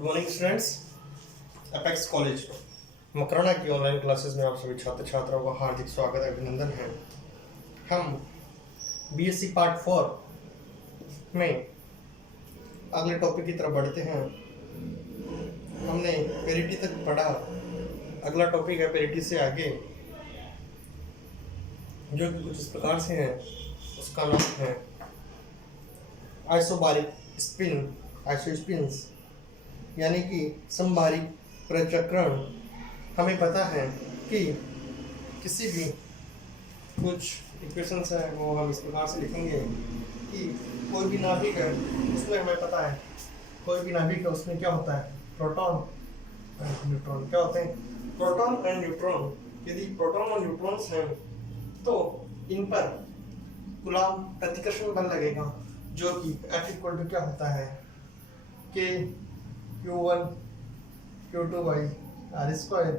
Good morning students. Apex college Makrana की online classes में आप सभी छात्र छात्राओं का हार्दिक स्वागत अभिनंदन है। हम बीएससी पार्ट 4 में अगले टॉपिक की तरफ बढ़ते हैं। हमने पेरिटी तक पढ़ा, अगला टॉपिक है पेरिटी से आगे, जो कि कुछ इस प्रकार से है। उसका नाम है आइसोबारिक स्पिन, आइसोस्पिन्स, यानी कि समबारिक प्रचक्रण। हमें पता है कि किसी भी कुछ इक्वेशंस है वो हम इस प्रकार से लिखेंगे कि कोई भी नाभिक है उसमें हमें पता है, कोई भी नाभिक है उसमें क्या होता है, प्रोटॉन एंड न्यूट्रॉन। क्या होते हैं? Proton and neutron. यदि प्रोटॉन और न्यूट्रॉन्स हैं तो इन पर कूलॉम प्रतिकर्षण बल लगेगा, जो कि F इक्वल टू क्या होता है, K Q1 Q2 by r square.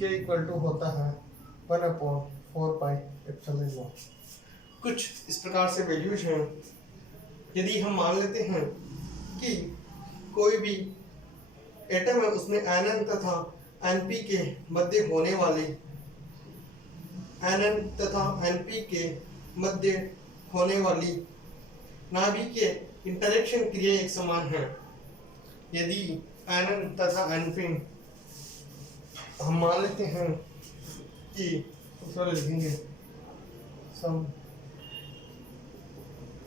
K equal to होता है 1/4 पाई एप्सिलॉन नॉट। कुछ इस प्रकार से वैल्यूज हैं। यदि हम मान लेते हैं कि कोई भी एटम है उसमें Nn तथा Np के मध्य होने वाले Nn तथा Np के मध्य होने वाली नाभिकीय इंटरेक्शन क्रिया एक समान है। यदि Nn तथा Np हम मान लेते हैं कि उसको लिखेंगे सम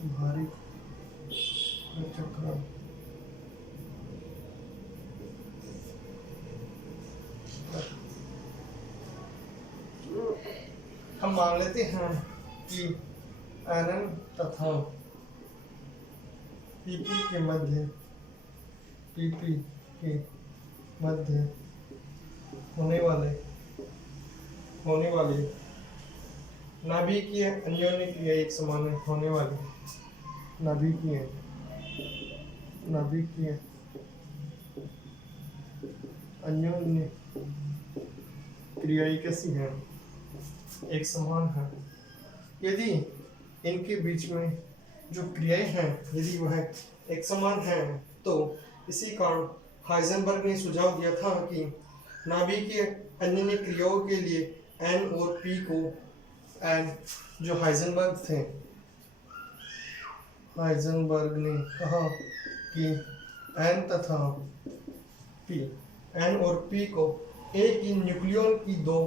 भारी प्रचक्रण हम मान लेते हैं कि Nn तथा Pp के मध्य होने वाले नाभिकीय अन्योन्य क्रिया एक समान है। होने वाली नाभिकीय अन्योन्य क्रियाएं कैसी हैं? एक समान है। यदि इनके बीच में जो क्रियाएं हैं यदि वह एक समान है तो इसी कारण हाइजेनबर्ग ने सुझाव दिया था कि नाभिकीय अन्योन्य क्रियाओं के लिए N और P को, N जो हाइजेनबर्ग थे, हाइजेनबर्ग ने कहा कि N तथा P, N और P को एक ही न्यूक्लियन की दो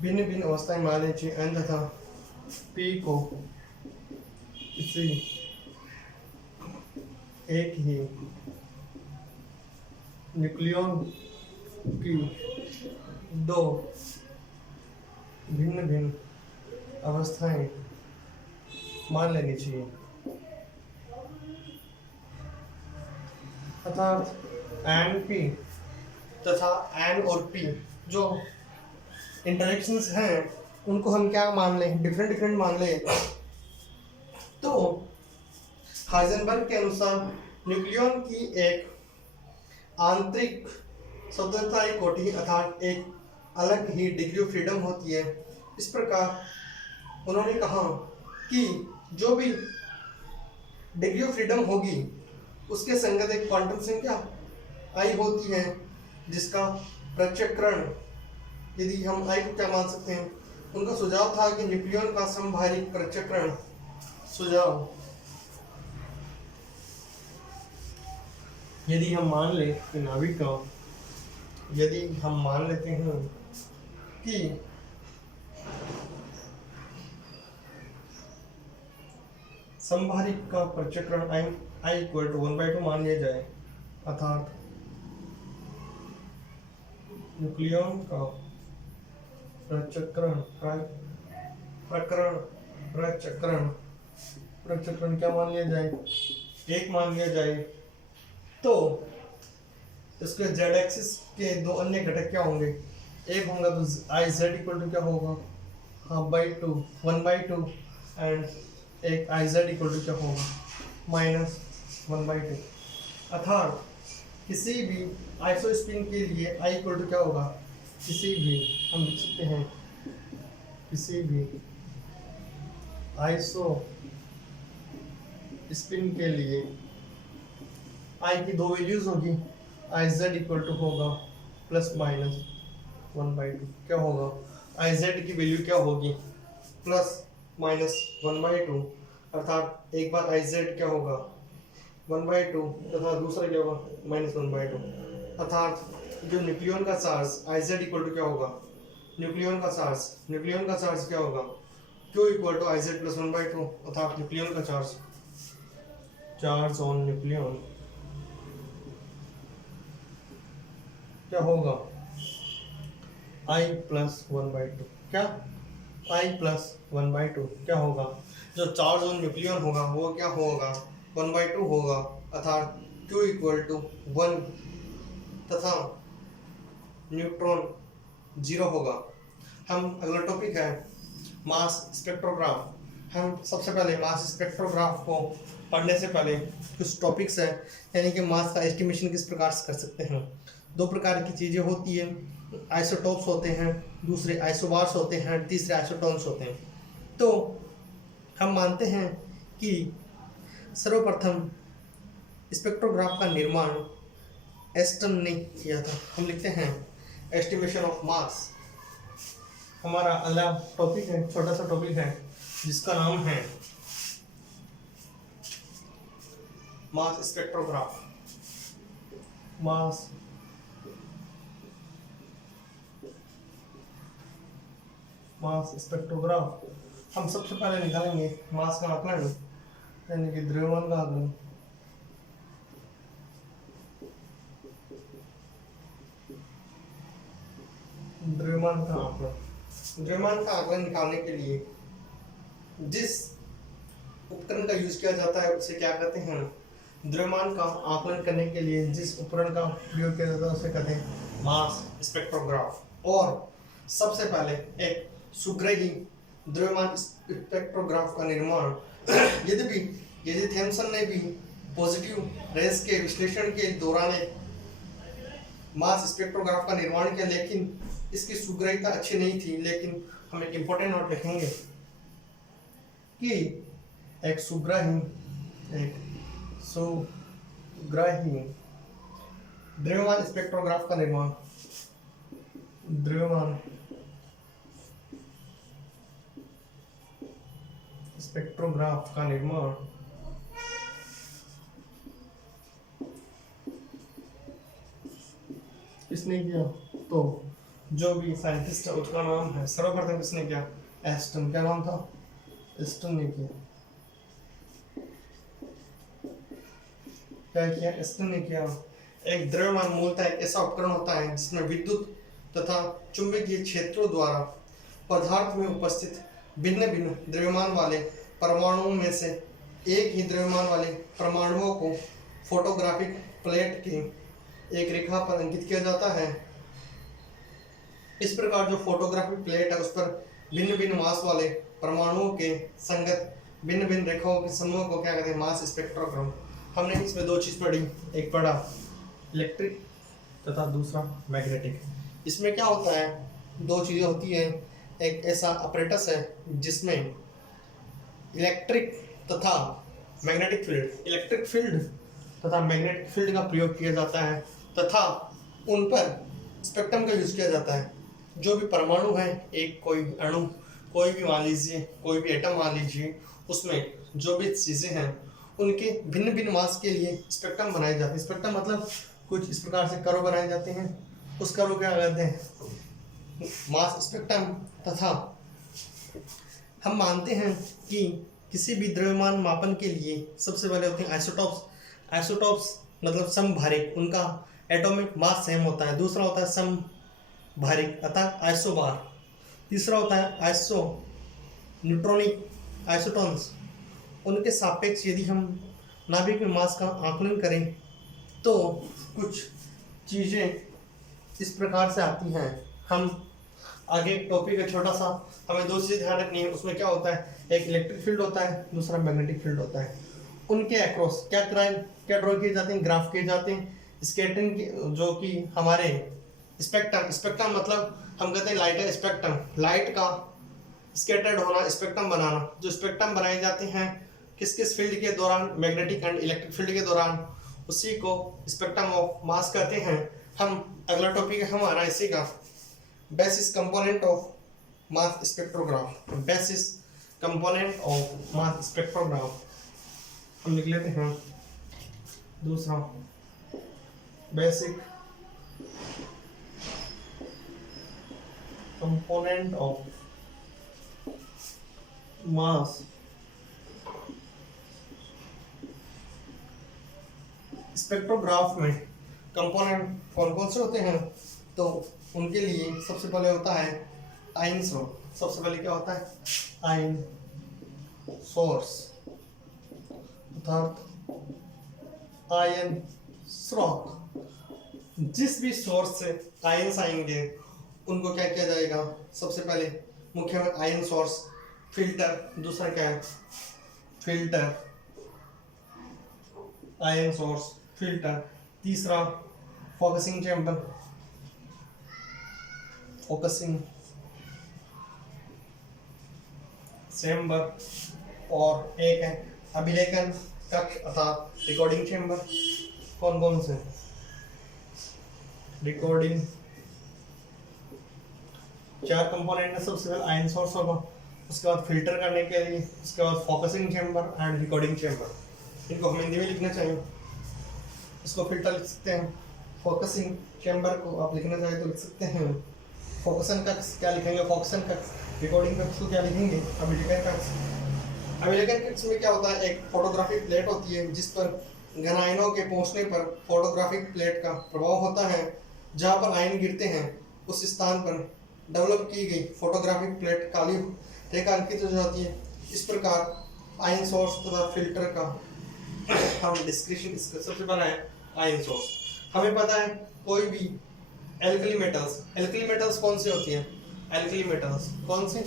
भिन्न भिन्न अवस्थाएं मान लेनी चाहिए। N तथा P को इसी एक ही न्यूक्लियन की दो भिन्न भिन्न अवस्थाएं मान लेनी चाहिए। अर्थात Np तथा N और P जो इंटरेक्शंस हैं उनको हम क्या मान लें, डिफरेंट मान लें। तो हाइजेनबर्ग के अनुसार न्यूक्लियन की एक आंतरिक स्वतंत्रता की कोटि अर्थात एक अलग ही डिग्री ऑफ फ्रीडम होती है। इस प्रकार उन्होंने कहा कि जो भी डिग्री ऑफ फ्रीडम होगी उसके संगत एक क्वांटम संख्या आई होती है, जिसका प्रचक्रण, यदि हम आई को क्या मान सकते हैं, उनका सुझाव था कि न्यूक्लियन का समभारिक प्रचक्रण सुझाव। यदि हम मान ले कि नाभिक का, यदि हम मान लेते हैं कि समभारिक का प्रचक्रण I इक्वल टू 1/2 मान लिया जाए, अर्थात न्यूक्लियन का प्रचक्रण क्या मान लिया जाए, 1 मान लिया जाए, तो इसके z एक्सिस के दो अन्य घटक क्या होंगे? एक होगा तो IZ इक्वल टू क्या होगा, 1/2 एंड एक IZ इक्वल टू क्या होगा, -1/2। अर्थात किसी भी आइसोस्पिन के लिए I इक्वल टू क्या होगा, किसी भी, हम लिख सकते हैं किसी भी आइसो स्पिन के लिए I की दो वैल्यूज होगी, आई जेड इक्वल टू होगा प्लस माइनस 1/2। क्या होगा, आई जेड की वैल्यू क्या होगी, प्लस माइनस 1/2, अर्थात एक बार आई जेड क्या होगा 1/2 तथा दूसरा क्या होगा -1/2, अर्थात जो न्यूक्लियन का charge I Z equal to क्या होगा, न्यूक्लियन का चार्ज क्या होगा, Q equal to I Z plus 1/2, अर्थात न्यूक्लियन का चार्ज ऑन न्यूक्लियन क्या होगा I प्लस 1/2। क्या I प्लस 1/2 क्या होगा, जो चार्ज ऑन न्यूक्लियन होगा वो क्या होगा 1/2 होगा, अर्थात Q इक्वल टू 1 तथा न्यूट्रॉन 0 होगा। हम अगला टॉपिक है मास स्पेक्ट्रोग्राफ। हम सबसे पहले मास स्पेक्ट्रोग्राफ को पढ़ने से पहले कुछ टॉपिक्स है, यानी कि मास का एस्टिमेशन किस प्रकार से कर सकते हैं। दो प्रकार की चीज़ें होती है, आइसोटोप्स होते हैं, दूसरे आइसोबार्स होते हैं, तीसरे आइसोटोन्स होते हैं। तो हम मानते हैं कि सर्वप्रथम स्पेक्ट्रोग्राफ का निर्माण एस्टन ने किया था। हम लिखते हैं एस्टिमेशन ऑफ मास। हमारा अगला टॉपिक है, छोटा सा टॉपिक है जिसका नाम है मास स्पेक्ट्रोग्राफ। मास स्पेक्ट्रोग्राफ हम सबसे पहले निकालेंगे मास का आकलन, यानी कि द्रव्यमान का आकलन। द्रव्यमान का आकलन निकालने के लिए जिस उपकरण का यूज किया जाता है उसे क्या कहते हैं, द्रव्यमान का आकलन करने के लिए जिस उपकरण का प्रयोग किया जाता है उसे कहते हैं मास स्पेक्ट्रोग्राफ। और सबसे पहले एक सुग्राही द्रव्यमान स्पेक्ट्रोग्राफ का निर्माण यदि थॉमसन ने भी पॉजिटिव रेस के विश्लेषण के दौरान एक मास स्पेक्ट्रोग्राफ का निर्माण किया, लेकिन इसकी सुग्राह्यता अच्छी नहीं थी। लेकिन हम एक इम्पोर्टेंट नोट लिखेंगे कि एक सुग्राही द्रव्यमान स्पेक्ट्रोग्राफ का निर्माण किसने किया, तो जो भी साइंटिस्ट है उसका नाम है, सर्वप्रथम किसने किया, एस्टन। क्या नाम था, एस्टन ने किया। क्या किया, एस्टन ने किया। एक द्रव्यमान मूलतः एक ऐसा उपकरण होता है जिसमें विद्युत तथा चुंबकीय क्षेत्रों द्वारा पदार्थ में उपस्थित भिन्न भिन्न द्रव्यमान वाले परमाणुओं में से एक ही द्रव्यमान वाले परमाणुओं को फोटोग्राफिक प्लेट की एक रेखा पर अंकित किया जाता है। इस प्रकार जो फोटोग्राफिक प्लेट है उस पर भिन्न भिन्न मास वाले परमाणुओं के संगत भिन्न भिन्न रेखाओं के समूह को क्या कहते हैं, मास स्पेक्ट्रोग्राम। हमने इसमें दो चीज़ पढ़ी, एक पढ़ा इलेक्ट्रिक तथा दूसरा मैग्नेटिक। इसमें क्या होता है, दो चीज़ें होती है, एक ऐसा अपरेटस है जिसमें इलेक्ट्रिक तथा मैग्नेटिक फील्ड का प्रयोग किया जाता है तथा उन पर स्पेक्ट्रम का यूज किया जाता है। जो भी परमाणु है, एक कोई अणु, कोई भी मान लीजिए, कोई भी एटम मान लीजिए, उसमें जो भी चीज़ें हैं उनके भिन्न भिन्न मास के लिए स्पेक्ट्रम बनाए जाते हैं। स्पेक्ट्रम मतलब कुछ इस प्रकार से कर्व बनाए जाते हैं, उस कर्व क्या कहते हैं, मास स्पेक्ट्रम। तथा हम मानते हैं कि किसी भी द्रव्यमान मापन के लिए सबसे पहले होते हैं आइसोटॉप्स मतलब समभारिक, उनका एटॉमिक मास सेम होता है। दूसरा होता है समभारिक अर्थात आइसोबार। तीसरा होता है आइसो न्यूट्रॉनिक आइसोटोन्स। उनके सापेक्ष यदि हम नाभिक में मास का आकलन करें तो कुछ चीज़ें इस प्रकार से आती हैं। हम आगे टॉपिक है छोटा सा, हमें दो चीज़ें ध्यान रखनी है। उसमें क्या होता है, एक इलेक्ट्रिक फील्ड होता है, दूसरा मैग्नेटिक फील्ड होता है। उनके अक्रॉस क्या ड्रॉ किए जाते हैं, ग्राफ किए जाते हैं। स्कैटरिंग की जो कि हमारे स्पेक्ट्रम मतलब हम कहते हैं लाइट है स्पेक्ट्रम, लाइट का स्कैटर्ड होना, स्पेक्ट्रम बनाना। जो स्पेक्ट्रम बनाए जाते हैं किस किस फील्ड के दौरान, मैग्नेटिक एंड इलेक्ट्रिक फील्ड के दौरान, उसी को स्पेक्ट्रम ऑफ मास कहते हैं। हम अगला टॉपिक है हमारा इसी का basis component of mass spectrograph. Basis component of mass spectrograph हम लिख लेते हैं। दूसरा basic component of mass spectrograph में कंपोनेंट कौन कौन से होते हैं, तो उनके लिए सबसे पहले होता है आयन सोर्स। सबसे पहले क्या होता है? आयन सोर्स, अर्थात आयन स्रोत। जिस भी सोर्स से आयन्स आएंगे उनको क्या किया जाएगा? सबसे पहले मुख्य में आयन सोर्स, फिल्टर, दूसरा क्या है? फिल्टर, आयन सोर्स, फिल्टर, तीसरा फोकसिंग चैम्बर, फोकसिंग चैम्बर, और एक है अभिलेखन कक्ष अर्थात रिकॉर्डिंग चैम्बर। कौन कौन से? रिकॉर्डिंग, चार कंपोनेंट है। सबसे पहले आयन सोर्स होगा, उसके बाद फिल्टर करने के लिए, उसके बाद focusing chamber and recording chamber. इनको हम हिंदी में लिखना चाहिए। इसको फिल्टर लिख सकते हैं, फोकसिंग चैम्बर को आप लिखना चाहें तो लिख सकते हैं। फोकसन कक्ष क्या लिखेंगे? फोकसन कक्ष। रिकॉर्डिंग कक्ष को क्या लिखेंगे? अभिलेखन कक्ष। अभिलेखन कक्ष में क्या होता है? एक फोटोग्राफिक प्लेट होती है जिस पर घन आयनों के पहुंचने पर फोटोग्राफिक प्लेट का प्रभाव होता है। जहां पर आयन गिरते हैं उस स्थान पर डेवलप की गई फोटोग्राफिक प्लेट काली रेखा अंकित हो जाती है। इस प्रकार आयन सोर्स तथा फिल्टर का हम डिस्क्रिप्शन इसका सबसे पहला है आयन सोर्स। हमें पता है कोई भी एल्कली मेटल्स कौन सी होती है? एल्कली मेटल्स कौन सी?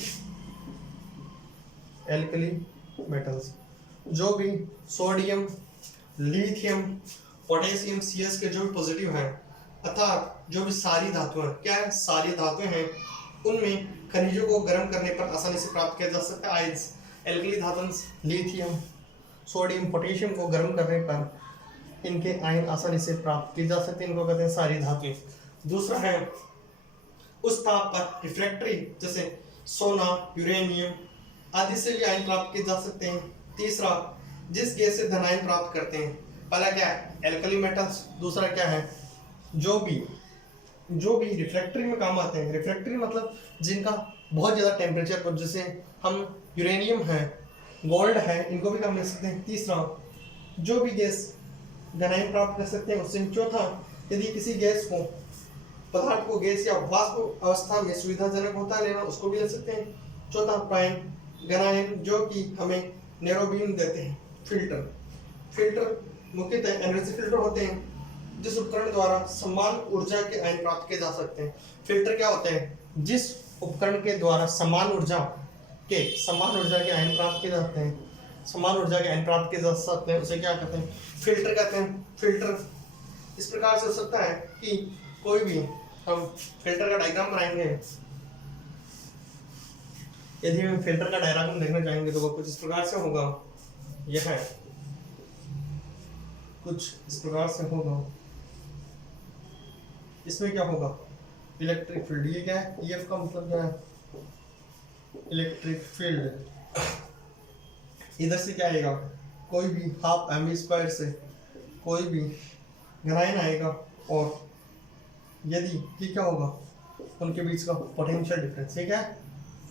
एल्कली मेटल्स जो भी सोडियम, लिथियम, पोटेशियम, Cs के जो भी पॉजिटिव हैं, अर्थात जो भी सारी धातुएं, क्या है? सारी धातुएं हैं, उनमें खनिजों को गर्म करने पर आसानी से प्राप्त किया जा सकता है आयन्स। एल्कली धातु लिथियम, सोडियम, पोटेशियम को गर्म करने पर इनके आयन आसानी से प्राप्त किए जा सकते हैं। इनको कहते हैं सारी धातुएं। दूसरा है उस ताप पर रिफ्रैक्टरी, जैसे सोना, यूरेनियम आदि से भी आयन प्राप्त किए जा सकते हैं। तीसरा जिस गैस से धन आयन प्राप्त करते हैं, पहला क्या है? Alkali metals. दूसरा क्या है? जो भी रिफ्रैक्टरी में काम आते हैं। रिफ्रैक्टरी मतलब जिनका बहुत ज़्यादा टेम्परेचर पर, जैसे हम यूरेनियम है, गोल्ड है, इनको भी काम ले सकते हैं। तीसरा जो भी गैस धन आयन प्राप्त कर सकते हैं उससे। चौथा यदि किसी गैस को, पदार्थ को गैस या वाष्प अवस्था में सुविधाजनक होता है लेना, उसको भी ले सकते हैं। चौथा पॉइंट घन आयन जो कि हमें नैरो बीम देते हैं। फिल्टर मुख्यतः एनर्जी फिल्टर होते हैं जिस उपकरण द्वारा समान ऊर्जा के आयन प्राप्त किए जा सकते हैं। फिल्टर क्या होते हैं? जिस उपकरण के द्वारा समान ऊर्जा के आयन प्राप्त किए जाते हैं, समान ऊर्जा के आयन प्राप्त किए जा सकते हैं, उसे क्या कहते हैं? फिल्टर कहते हैं। फिल्टर इस प्रकार से हो सकता है कि कोई भी हम फिल्टर का डायग्राम बनाएंगे। यदि हम फिल्टर का डायग्राम देखना चाहेंगे तो वो कुछ इस प्रकार से होगा। यह है कुछ इस प्रकार से होगा। इसमें क्या होगा? Electric field. ये क्या है? EF का मतलब क्या है? Electric field. इधर से क्या आएगा? कोई भी हाफ mv² से कोई भी घन आयन आएगा, और यदि ये क्या होगा? उनके बीच का पोटेंशियल डिफरेंस। ये क्या है?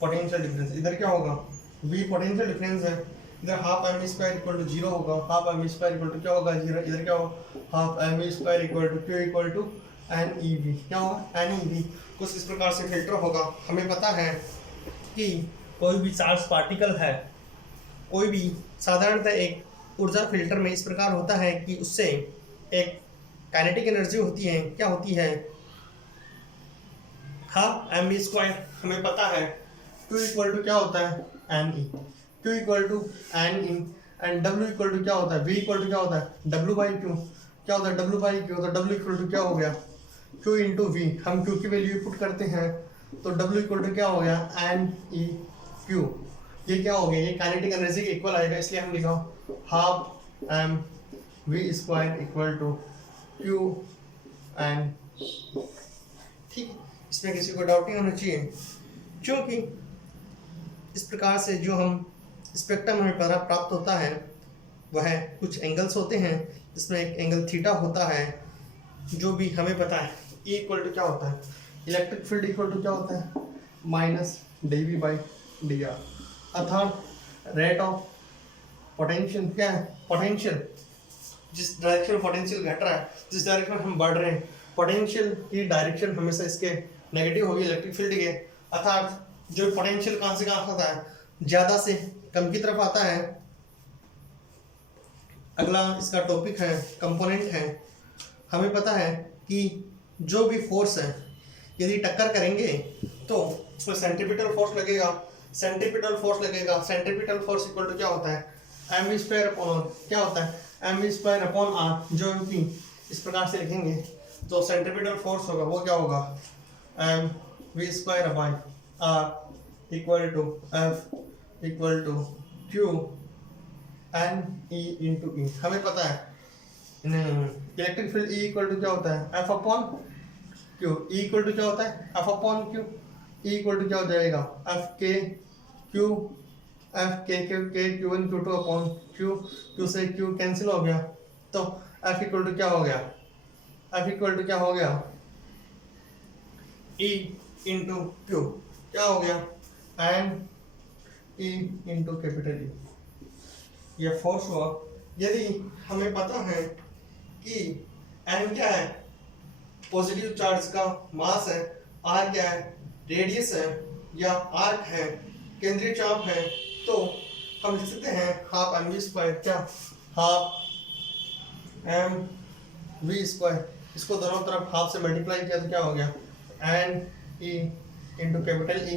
Potential difference. इधर क्या होगा? V पोटेंशियल डिफरेंस है। इधर हाफ mv² इक्वल टू 0 होगा। हाफ mv² इक्वल टू क्या होगा? 0। इधर क्या होगा? Half mv² equal to Q equal to NeV। क्या होगा? NeV। कुछ इस प्रकार से फिल्टर होगा। हमें पता है कि कोई भी चार्ज पार्टिकल है, कोई भी साधारणतः एक ऊर्जा फिल्टर में इस प्रकार होता है कि उससे एक काइनेटिक एनर्जी होती है। क्या होती है? Half mv²। हमें पता है Q इक्वल टू क्या होता है? Ne। Q equal to Ne and W equal to क्या होता है? V इक्वल टू क्या होता है? W/Q। क्या होता है? W/Q। तो W इक्वल टू क्या हो गया? Q into V। हम Q की वैल्यू पुट करते हैं तो W इक्वल टू क्या हो गया? NeQ। ये क्या हो गया? ये काइनेटिक एनर्जी के इक्वल आएगा, इसलिए हम लिखा half V square equal to Q N. ठीक है, इसमें किसी को डाउट नहीं होना चाहिए, क्योंकि इस प्रकार से जो हम स्पेक्ट्रम हमें प्राप्त होता है वह कुछ एंगल्स होते हैं, जिसमें एक एंगल थीटा होता है, जो भी हमें पता है। E इक्वल टू क्या होता है, इलेक्ट्रिक फील्ड इक्वल टू क्या होता है, माइनस dV बाई dr, अर्थात रेट ऑफ पोटेंशियल क्या है, पोटेंशियल जिस डायरेक्शन में पोटेंशियल घट रहा है, जिस डायरेक्शन में हम बढ़ रहे हैं, पोटेंशियल की डायरेक्शन हमेशा इसके नेगेटिव होगी इलेक्ट्रिक फील्ड के, अर्थात जो पोटेंशियल कहाँ से कहाँ आता है, ज़्यादा से कम की तरफ आता है। अगला इसका टॉपिक है कंपोनेंट है। हमें पता है कि जो भी फोर्स है यदि टक्कर करेंगे तो उसमें सेंट्रीपिटल फोर्स लगेगा, सेंट्रीपिटल फोर्स लगेगा। सेंट्रीपिटल फोर्स इक्वल टू क्या होता है, एम वी स्क्वायर अपॉन क्या होता है, M V square upon R, जो कि इस प्रकार से लिखेंगे तो सेंट्रीपिटल फोर्स होगा वो क्या होगा, M V square upon R equal to F equal to Q N E into E. हमें पता है electric field E equal to क्या होता है, F upon Q. E equal to क्या होता है, F upon Q. E equal to क्या हो जाएगा, F K Q, F K Q one Q two upon Q, Q से क्यू कैंसिल हो गया, तो एफ इक्वल टू क्या हो गया, एफ इक्वल टू क्या हो गया, ई इंटू क्यू क्या हो गया, N E into capital E. यह फोर्स हुआ। यदि हमें पता है कि एन क्या है, पॉजिटिव चार्ज का मास है, आर क्या है, रेडियस है या आर्क है, केंद्रीय चाप है, तो हम लिख सकते हैं हाफ एम वी स्क्वायर, क्या हाफ एम वी स्क्वायर। इसको दोनों तरफ हाफ से मल्टीप्लाई किया तो क्या हो गया, N E into capital E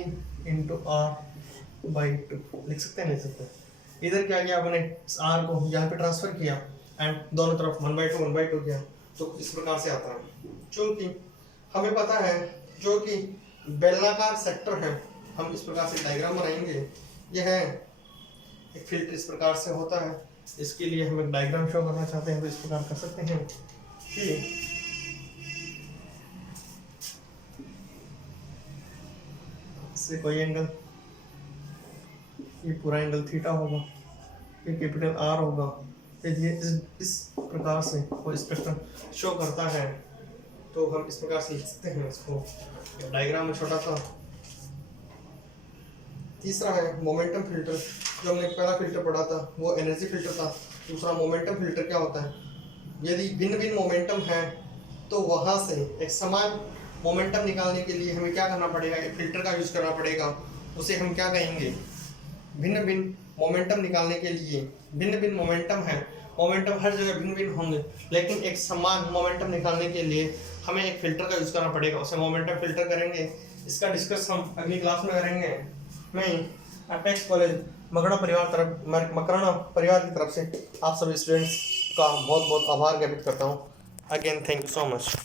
into R by two. लिख सकते हैं, लिख सकते हैं। इधर क्या किया अपने इस आर को यहाँ पे ट्रांसफर किया एंड दोनों तरफ 1/2 किया, तो इस प्रकार से आता है। क्योंकि हमें पता है जो कि बेलनाकार सेक्टर है, हम इस प्रकार से डायग्राम बनाएंगे। यह है एक फिल्टर इस प्रकार से होता है। इसके लिए हम एक डायग्राम शो करना चाहते हैं तो इस प्रकार कर सकते हैं कि इससे कोई एंगल, ये पूरा एंगल थीटा होगा, ये कैपिटल आर होगा, ये इस प्रकार से वो स्पेक्ट्रम शो करता है। तो हम इस प्रकार से लिख सकते हैं इसको डायग्राम में छोटा सा। तीसरा है मोमेंटम फिल्टर। जो हमने पहला फिल्टर पढ़ा था वो एनर्जी फिल्टर था, दूसरा मोमेंटम फिल्टर क्या होता है, यदि भिन्न भिन्न मोमेंटम है तो वहाँ से एक समान मोमेंटम निकालने के लिए हमें क्या करना पड़ेगा, एक फिल्टर का यूज करना पड़ेगा। उसे हम क्या कहेंगे, भिन्न भिन्न मोमेंटम निकालने के लिए भिन्न भिन्न मोमेंटम है, मोमेंटम हर जगह भिन्न भिन्न होंगे, लेकिन एक समान मोमेंटम निकालने के लिए हमें एक फिल्टर का यूज करना पड़ेगा, उसे मोमेंटम फिल्टर करेंगे। इसका डिस्कस हम अगली क्लास में करेंगे। मैं अपेक्स कॉलेज मकराना परिवार की तरफ से आप सभी स्टूडेंट्स का बहुत बहुत आभार ज्ञापित करता हूँ। Again thank you so much.